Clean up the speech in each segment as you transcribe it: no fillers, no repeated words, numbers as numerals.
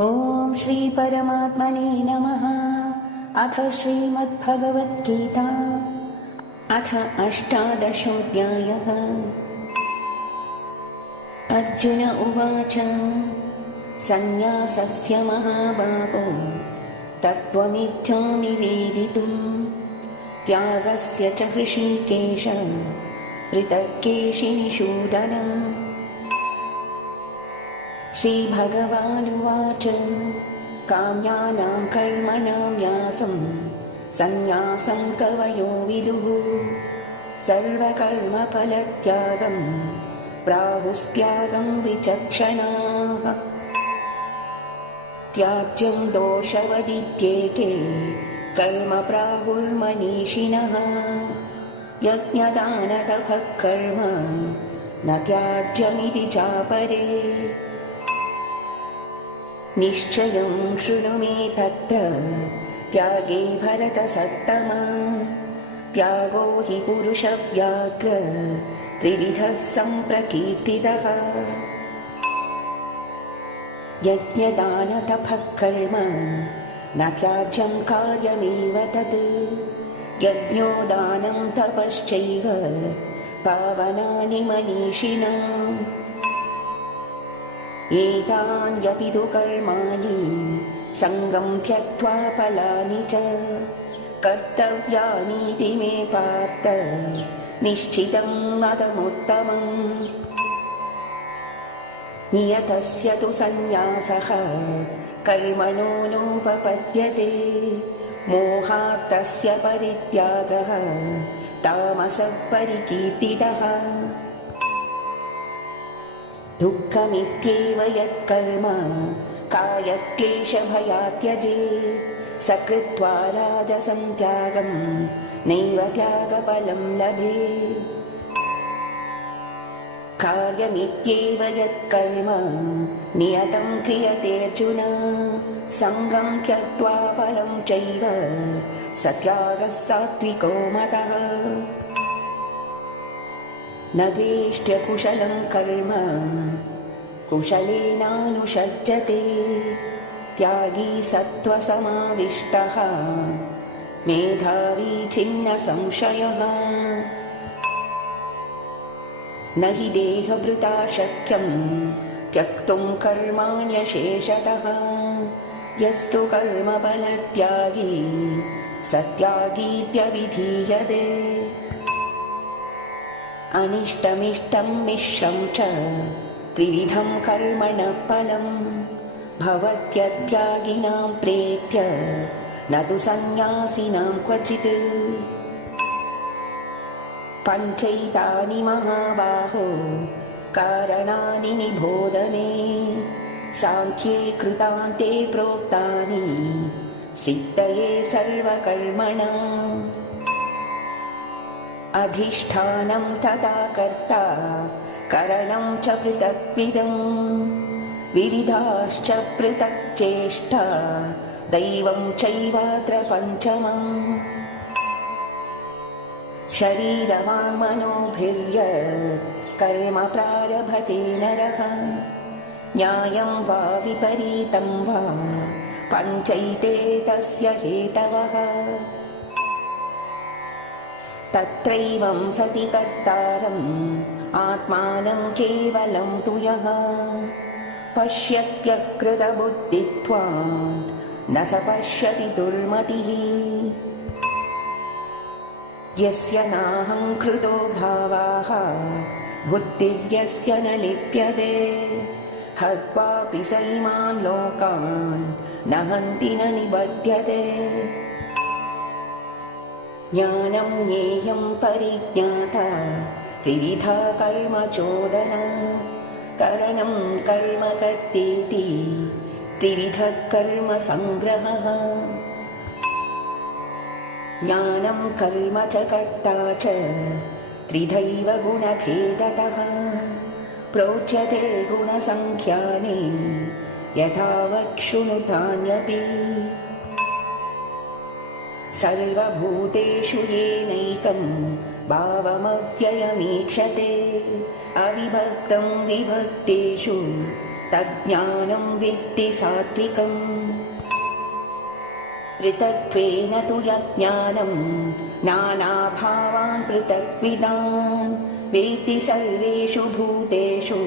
ॐ श्री परमात्मने नमः। अथ श्रीमद्भगवद्गीता अथ अष्टादशोऽध्यायः। अर्जुन उवाच सन्न्यासस्य महाबाहो तत्त्वमिच्छामि वेदितुं त्यागस्य च हृषीकेश पृथक् केशिनिषूदन। श्रीभगवानुवाच काम्यानां कर्मणां व्यासं सन्न्यासं कवयो विदुः सर्वकर्मफलत्यागं प्राहुस्त्यागं विचक्षणाः। त्याज्यं दोषवदित्येके कर्म प्राहुर्मनीषिणः यज्ञदानतपः कर्म न त्याज्यमिति चापरे। निश्चयं शृणु मे तत्र त्यागे भरतसत्तमा। त्यागो हि पुरुषव्याघ्र त्रिविधः सम्प्रकीर्तितः। यज्ञदानतपः कर्म न त्याज्यं कार्यमेव तत्। यज्ञो दानं तपश्चैव पावनानि मनीषिणाम्। एतान्यपि तु कर्माणि सङ्गं त्यक्त्वा फलानि च कर्तव्यानीति मे पार्थ निश्चितं मतमुत्तमम्। नियतस्य तु सन्न्यासः कर्मणो नोपपद्यते मोहात् तस्य परित्यागः तामसः परिकीर्तितः। दुःखमित्येव यत्कर्म कायक्लेशभयात् त्यजेत् स कृत्वा राजसं त्यागं नैव त्यागफलं लभेत्। कार्यमित्येव यत्कर्म नियतं क्रियते अर्जुन सङ्गं त्यक्त्वा फलं चैव स त्यागः सात्विको मतः। न वेष्ट्य कुशलं कर्म कुशलेनानुषज्यते त्यागी सत्त्वसमाविष्टः मेधावी छिन्न संशयः। न हि देहभृता शक्यं त्यक्तुं कर्माण्यशेषतः यस्तु कर्मफलत्यागी स त्यागीत्यभिधीयते। अनिष्टमिष्टं मिश्रं च त्रिविधं कर्मणः फलं भवत्यत्यागिनां प्रेत्य न तु सन्न्यासिनां क्वचित्। पञ्चैतानि महाबाहो कारणानि निबोध मे साङ्ख्ये कृतान्ते प्रोक्तानि सिद्धये सर्वकर्मणाम्। अधिष्ठानं तथा कर्ता करणं च पृथक्विदं विविधाश्च पृथक् चेष्टा दैवं चैवात्र पञ्चमम्। शरीरवाङ्मनोभिर्यत् कर्म प्रारभते नरः न्यायं वा विपरीतं वा पञ्चैते तस्य हेतवः। तत्रैवं सति कर्तारम् आत्मानं केवलं तु यः पश्यत्यकृतबुद्धित्वान् न स पश्यति दुर्मतिः। यस्य नाहङ्कृतो भावाः बुद्धिर्यस्य न लिप्यते हत्वापि स इमान् लोकान् न हन्ति न निबध्यते। ज्ञानं ज्ञेयं परिज्ञाता त्रिविधा कर्म चोदना करणं कर्म कर्तेति त्रिविधः कर्म संग्रहः। ज्ञानं कर्म च कर्ता च त्रिधैव गुणभेदतः प्रोच्यते गुणसङ्ख्यानि यथावत् शृणुतान्यपि। सर्वभूतेषु येनैकं भावमव्ययमीक्षते अविभक्तं विभक्तेषु तज्ज्ञानं विद्धि सात्विकम् पृथक्त्वेन तु यज्ञानं नानाभावान् पृथक्विदान् वेत्ति सर्वेषु भूतेषु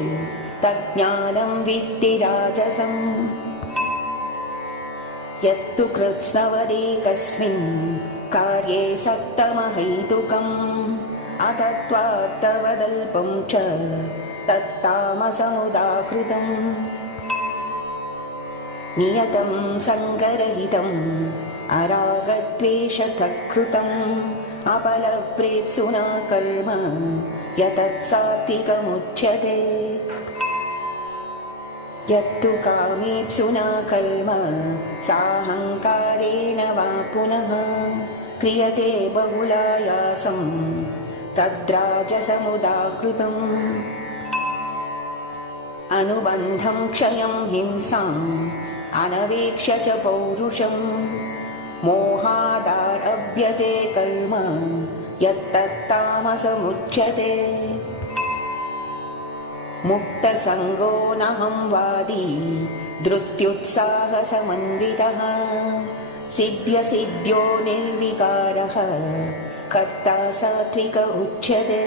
तज्ज्ञानं विद्धि राजसम् यत्तु कृत्स्नवदेकस्मिन् कार्ये सक्तमहैतुकम् अतत्त्वार्थवदल्पं च तत्तामसमुदाहृतम् नियतं सङ्गरहितम् अरागद्वेषतकृतम् अपलप्रेप्सुना कर्म यतत्सात्विकमुच्यते यत्तु कामेप्सुना कर्म साहङ्कारेण वा पुनः क्रियते बहुलायासं तद्राजसमुदाहृतम् अनुबन्धं क्षयं हिंसाम् अनवेक्ष्य च पौरुषम् मोहादारभ्यते कर्म यत्तत्तामसमुच्यते मुक्तसङ्गो नहं वादी धृत्युत्साहसमन्वितः सिद्ध्यसिद्ध्यो निर्विकारः कर्ता सात्विक उच्यते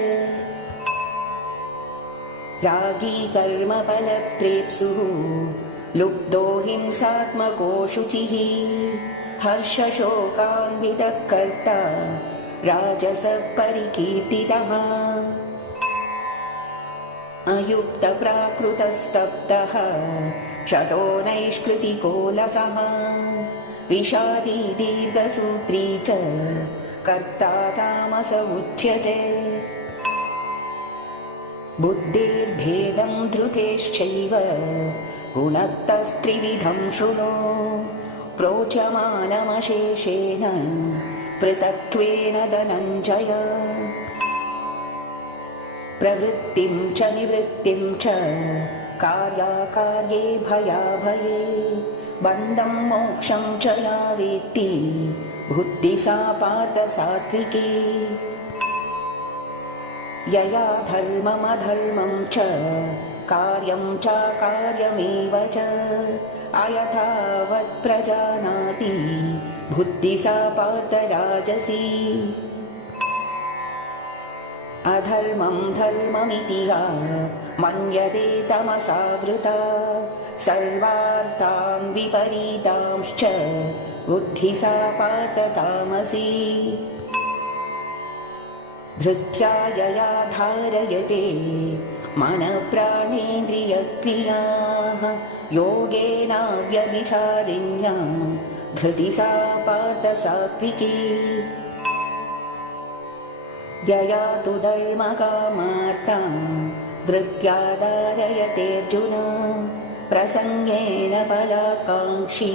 रागी कर्मफलप्रेप्सुः लुब्धो हिंसात्मको शुचिः हर्षशोकान्वितः कर्ता राजसः परिकीर्तितः अयुक्तप्राकृतस्तप्तः शठो नैष्कृतिको लसः विषादी दीर्घसूत्री च कर्ता तामस उच्यते बुद्धिर्भेदं धृतेश्चैव गुणतस्त्रिविधं शृणु प्रोच्यमानमशेषेण पृथक्त्वेन धनञ्जय प्रवृत्तिं च निवृत्तिं च कार्याकार्ये भयाभये बन्धं मोक्षं च या वेत्ति बुद्धिः सा पार्थ सात्विकी यया धर्ममधर्मं च कार्यं चाकार्यमेव च अयथावत् प्रजानाति बुद्धिः सा पार्थ राजसी अधर्मं धर्ममिति या मन्यते तमसावृता सर्वार्थान् विपरीतांश्च बुद्धिः सा पार्थ तामसी धृत्या यया धारयते मनःप्राणेन्द्रियक्रियाः योगेनाव्यभिचारिण्या धृतिः सा पार्थ सात्विकी यया तु धर्मकामार्थं धृत्या धारयतेऽर्जुन प्रसङ्गेन फलाकाङ्क्षी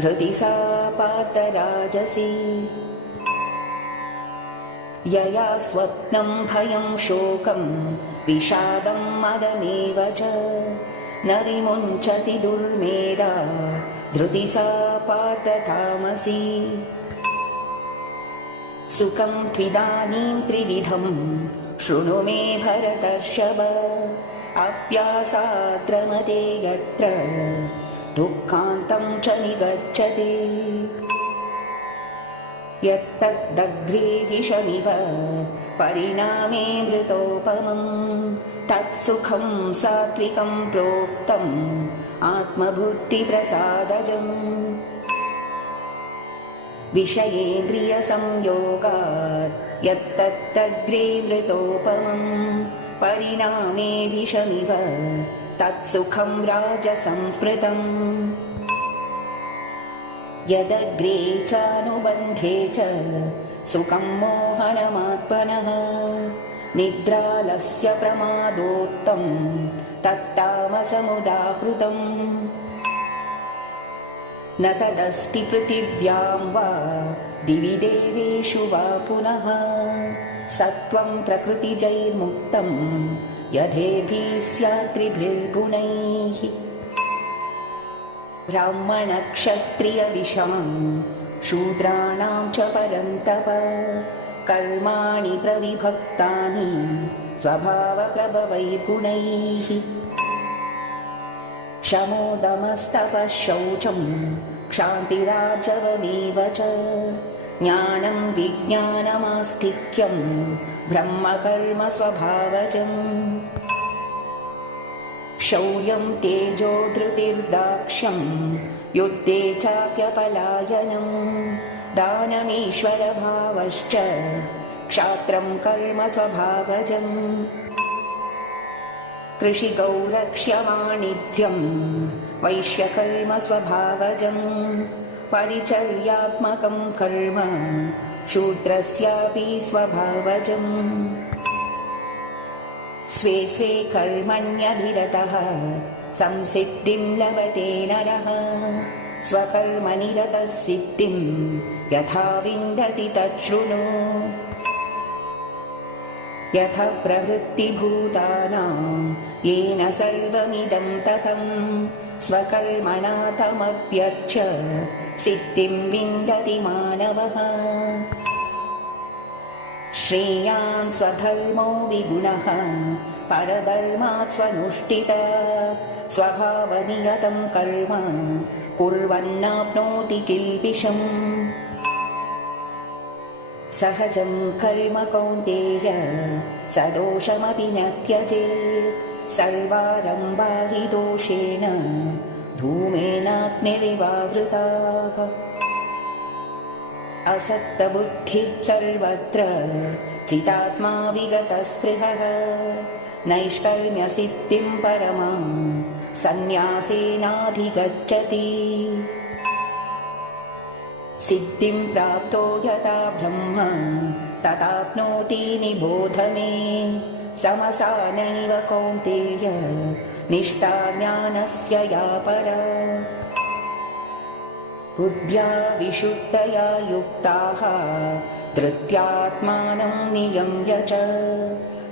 धृतिः सा पार्थ राजसी यया स्वप्नं भयं शोकं विषादं मदमेव च न विमुञ्चति दुर्मेधा धृतिः सा पार्थ तामसी सुखं त्विदानीं त्रिविधं शृणु मे भरतर्षभ अप्यासाद्रमते यत्र दुःखान्तं च निगच्छति यत्तदग्रे विषमिव परिणामे मृतोपमं तत्सुखं सात्विकं प्रोक्तम् आत्मबुद्धिप्रसादजम् विषयेन्द्रियसंयोगात् यत्तदग्रे मृतोपमं परिणामे विषमिव तत्सुखं राजसंस्मृतम् यदग्रे चानुबन्धे च सुखं मोहनमात्मनः निद्रालस्य प्रमादोत्तं तत्तामसमुदाहृतम् न तदस्ति पृथिव्यां वा दिवि देवेषु वा पुनः सत्त्वं प्रकृतिजैर्मुक्तं यथेभिः स्यात् त्रिभिर्गुणैः ब्राह्मणक्षत्रियविषमं शूद्राणां च परन्तप कर्माणि प्रविभक्तानि स्वभावप्रभवैर्गुणैः शमोदमस्तपः शौचं क्षान्तिरार्जवमेव च ज्ञानं विज्ञानमास्तिक्यं ब्रह्मकर्म स्वभावजम् शौर्यं तेजो धृतिर्दाक्ष्यं युद्धे चाप्यपलायनं दानमीश्वरभावश्च क्षात्रं कर्म स्वभावजम् कृषिगौरक्ष्यवाणिज्यं वैश्यकर्म स्वभावजम् परिचर्यात्मकं कर्म शूद्रस्यापि स्वभावजम् स्वे स्वे कर्मण्यभिरतः संसिद्धिं लभते नरः स्वकर्मनिरतः सिद्धिं यथा विन्दति तच्छृणु यथा प्रवृत्तिभूतानां येन सर्वमिदं ततं स्वकर्मणा तमभ्यर्च्य सिद्धिं विन्दति मानवः श्रेयान् स्वधर्मो विगुणः परधर्मात् स्वनुष्ठितात् स्वभावनियतं कर्म कुर्वन्नाप्नोति किल्बिषम् सहजं कर्म कौन्तेय सदोषमपि न त्यजेत् सर्वारम्भा हि दोषेण धूमेनाग्निरिवावृताः असक्तबुद्धिः सर्वत्र चितात्मा विगतस्पृहः नैष्कर्म्यसिद्धिं परमां सन्न्यासेनाधिगच्छति सिद्धिं प्राप्तो यथा ब्रह्म तथाप्नोति निबोध मे समसा नैव कौन्तेय निष्ठा ज्ञानस्य या परा बुद्ध्या विशुद्धया युक्ताः धृत्यात्मानं नियम्य च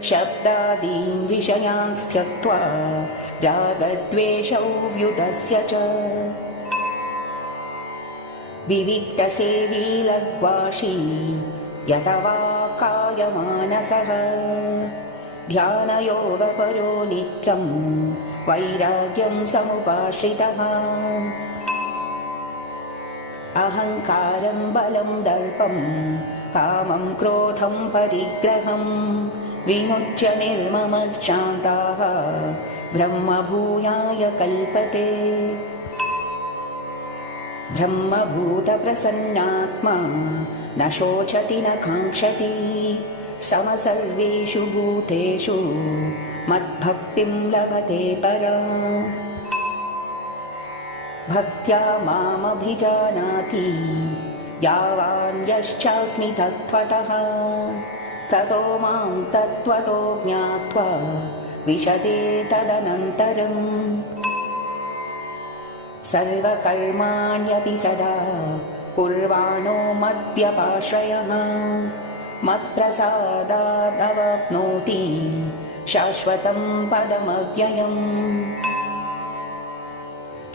शब्दादीन् विषयान् त्यक्त्वा रागद्वेषौ व्युतस्य च विविक्तसेवी लग्वाशी यतवा कायमानसः ध्यानयोगपरो नित्यं वैराग्यं समुपाश्रितः अहङ्कारं बलं दर्पं कामं क्रोधं परिग्रहं विमुच्य निर्ममः शान्ताः ब्रह्मभूयाय कल्पते ब्रह्मभूतप्रसन्नात्मा न शोचति न काङ्क्षति समसर्वेषु भूतेषु मद्भक्तिं लभते पराम् भक्त्या मामभिजानाति यावान् यश्चास्मि तत्त्वतः ततो मां तत्त्वतो ज्ञात्वा विशते तदनन्तरम् सर्वकर्माण्यपि सदा कुर्वाणो मद्व्यपाश्रयः मत्प्रसादादवाप्नोति शाश्वतं पदमव्ययम्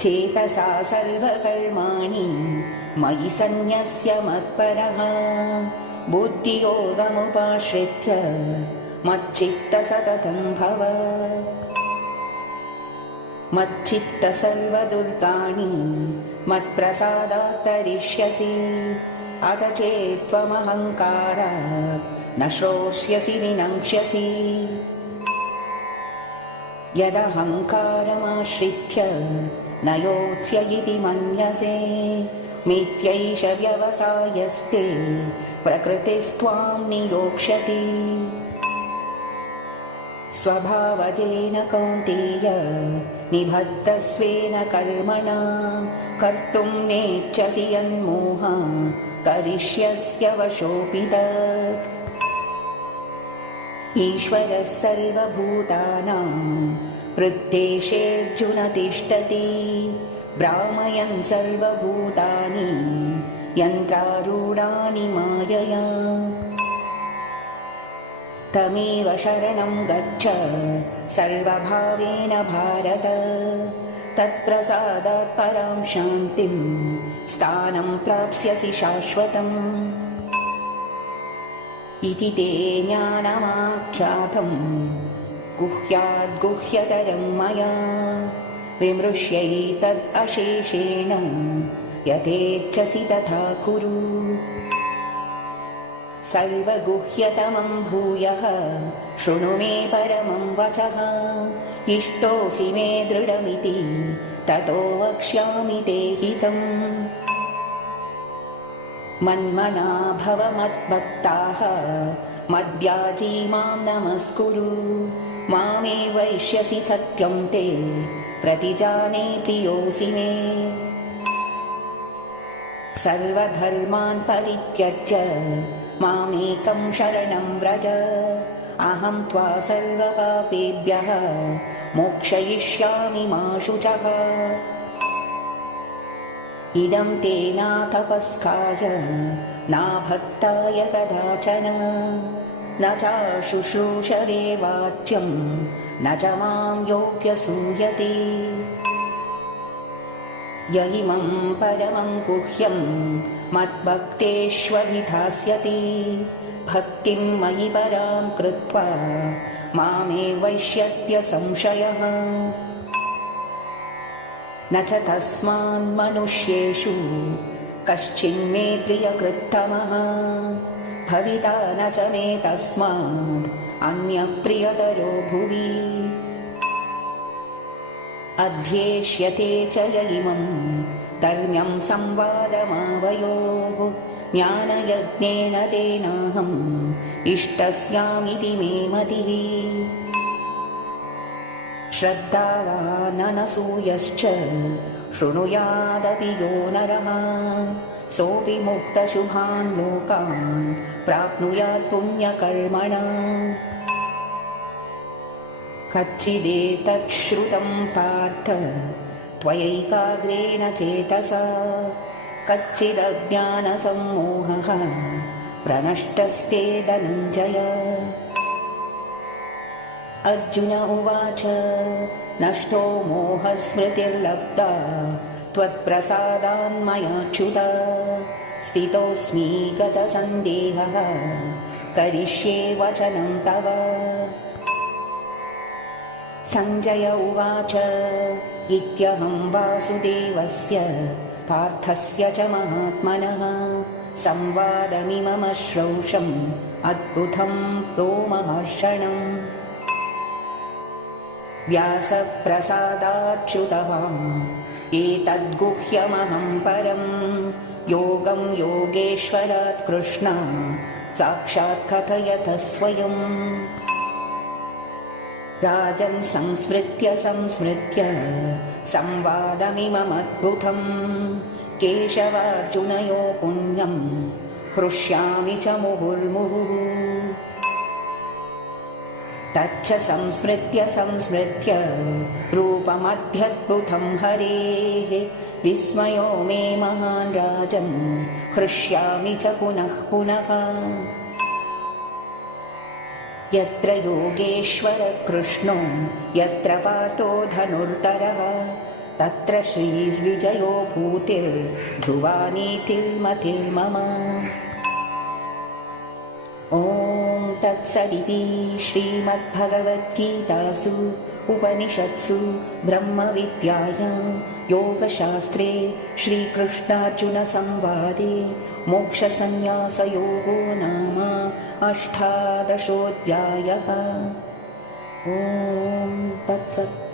चेतसा सर्वकर्माणि मयि सन्न्यस्य मत्परः बुद्धियोगमुपाश्रित्य मच्चित्तसततं भव मच्चित्त सर्वदुर्गाणि मत्प्रसादात् तरिष्यसि अथ चेत्त्वमहङ्कारात् न श्रोष्यसि विनङ्क्ष्यसि यदहङ्कारमाश्रित्य न योत्स्य इति मन्यसे मिथ्यैष व्यवसायस्ते प्रकृतिस्त्वां नियोक्ष्यति स्वभावजेन कौन्तेय निबद्धस्वेन कर्मणा कर्तुं नेच्छसि यन्मोहा करिष्यस्य वशोऽपि तत् ईश्वरः सर्वभूतानां हृद्देशेऽर्जुन तिष्ठति भ्रामयन् सर्वभूतानि यन्त्रारूढानि मायया तमेव शरणं गच्छ सर्वभावेन भारत तत्प्रसादात् परां शान्तिं स्थानं प्राप्स्यसि शाश्वतम् इति ते ज्ञानमाख्यातं गुह्याद् गुह्यतरं मया विमृश्यैतदशेषेण यथेच्छसि तथा कुरु। सर्वगुह्यतमं भूयः शृणु मे परमं वचः। इष्टोऽसि मे दृढमिति ततो वक्ष्यामि ते हितम्। मन्मना भव मद्भक्ताः मद्याजी मां नमस्कुरु। मामे वैष्यसि सत्यं ते प्रतिजाने प्रियोऽसि मे। सर्वधर्मान् परित्यज्य मामेकं शरणं व्रज। अहं त्वा सर्वपापेभ्यः मोक्षयिष्यामि मा शुचः। इदं ते न तपस्काय न भक्ताय कदाचन। न चाशुश्रूषवे वाच्यं न च मां योऽप्यसूयते। य इमं परमं गुह्यं मद्भक्तेष्वभिधास्यति। भक्तिं मयि परां कृत्वा मामे वैष्यत्य संशयः। न च तस्मान्मनुष्येषु कश्चिन्मे प्रियकृत्तमः। भविता न च मे तस्माद् अन्यप्रियतरो भुवि। अध्येष्यते च य इमं धर्म्यं संवादमावयोः। ज्ञानयज्ञेन तेनाहम् इष्टस्यामिति मे मतिः। श्रद्धावाननसूयश्च शृणुयादपि यो नरः। सोऽपि मुक्तशुभान् लोकान् प्राप्नुयात् पुण्यकर्मणा। कच्चिदेतत् श्रुतं पार्थ त्वयैकाग्रेण चेतसा। कच्चिदज्ञानसम्मोहः प्रनष्टस्ते धनञ्जय। अर्जुन उवाच नष्टो मोहस्मृतिर्लब्धा त्वत्प्रसादान्मयाच्युत। स्थितोऽस्मि गतसन्देहः करिष्ये वचनं तव। सञ्जय उवाच इत्यहं वासुदेवस्य पार्थस्य च महात्मनः संवादमिममश्रौषम् अद्भुतं रोमहर्षणम्। व्यासप्रसादाच्युतवान् एतद्गुह्यमहं परं। योगं योगेश्वरात् कृष्णा साक्षात् कथयत स्वयं। राजन् संस्मृत्य संवादमिममद्भुतं। केशवार्जुनयो पुण्यं हृष्यामि च मुहुर्मुहुः। तच्च संस्मृत्य रूपमत्यद्भुतं हरेः। विस्मयो मे महान् राजन् हृष्यामि च पुनः पुनः। यत्र योगेश्वरः कृष्णो यत्र पार्थो धनुर्धरः। तत्र श्रीर्विजयो भूतिर्ध्रुवा नीतिर्मतिर्मम। ॐ तत्सदिति श्रीमद्भगवद्गीतासु उपनिषत्सु ब्रह्मविद्यायां योगशास्त्रे श्रीकृष्णार्जुनसंवादे मोक्षसंन्यासयोगो नाम 18 ॐ तत्सत्।